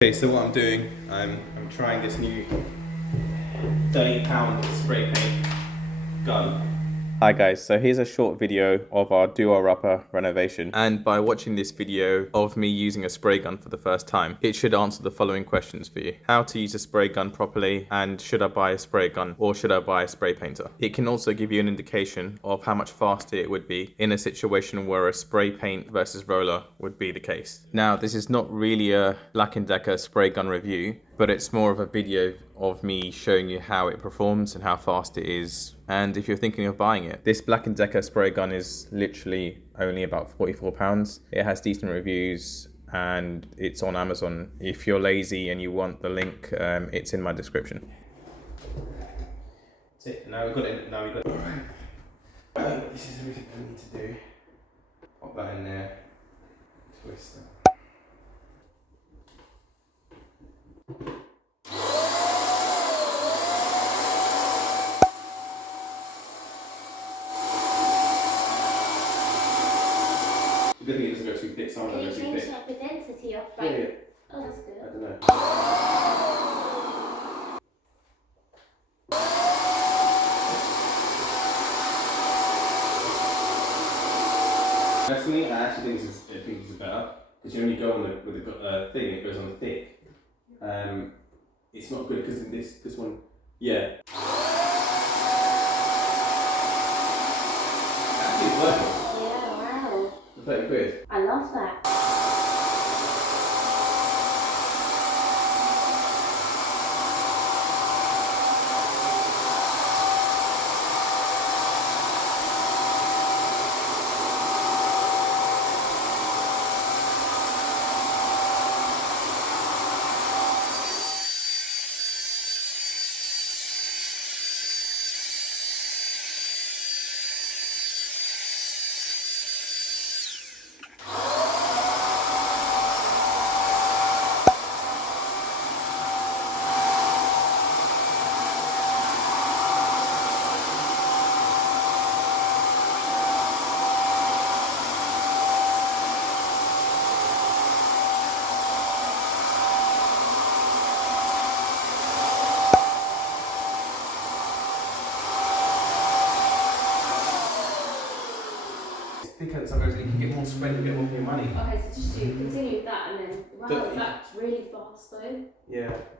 Okay, so what I'm doing, I'm trying this new £30 spray paint gun. Hi guys, so here's a short video of our duo upper renovation, and by watching this video of me using a spray gun for the first time, it should answer the following questions for you. How to use a spray gun properly, and should I buy a spray gun or should I buy a spray painter? It can also give you an indication of how much faster it would be in a situation where a spray paint versus roller would be the case. Now, this is not really a Black & Decker spray gun review, but it's more of a video of me showing you how it performs and how fast it is, and if you're thinking of buying it. This Black & Decker spray gun is literally only about £44. It has decent reviews and it's on Amazon. If you're lazy and you want the link, it's in my description. That's it. Now we've got it. This is everything I need to do. Pop that in there. Twist that. Good thing it doesn't go too thick. Some Can you go too change thick. like the density of Yeah, like? yeah. Oh, that's good. I don't know. Personally, I actually think this is better because you only go on with the thing. It goes on the thick. It's not good because this one, yeah. Actually, it's working. Yeah, wow. For 30 quid. I love that. Because sometimes you can get more spread and get more for your money. Okay, so just do continue with that and then wow, The- that's really fast though. Yeah.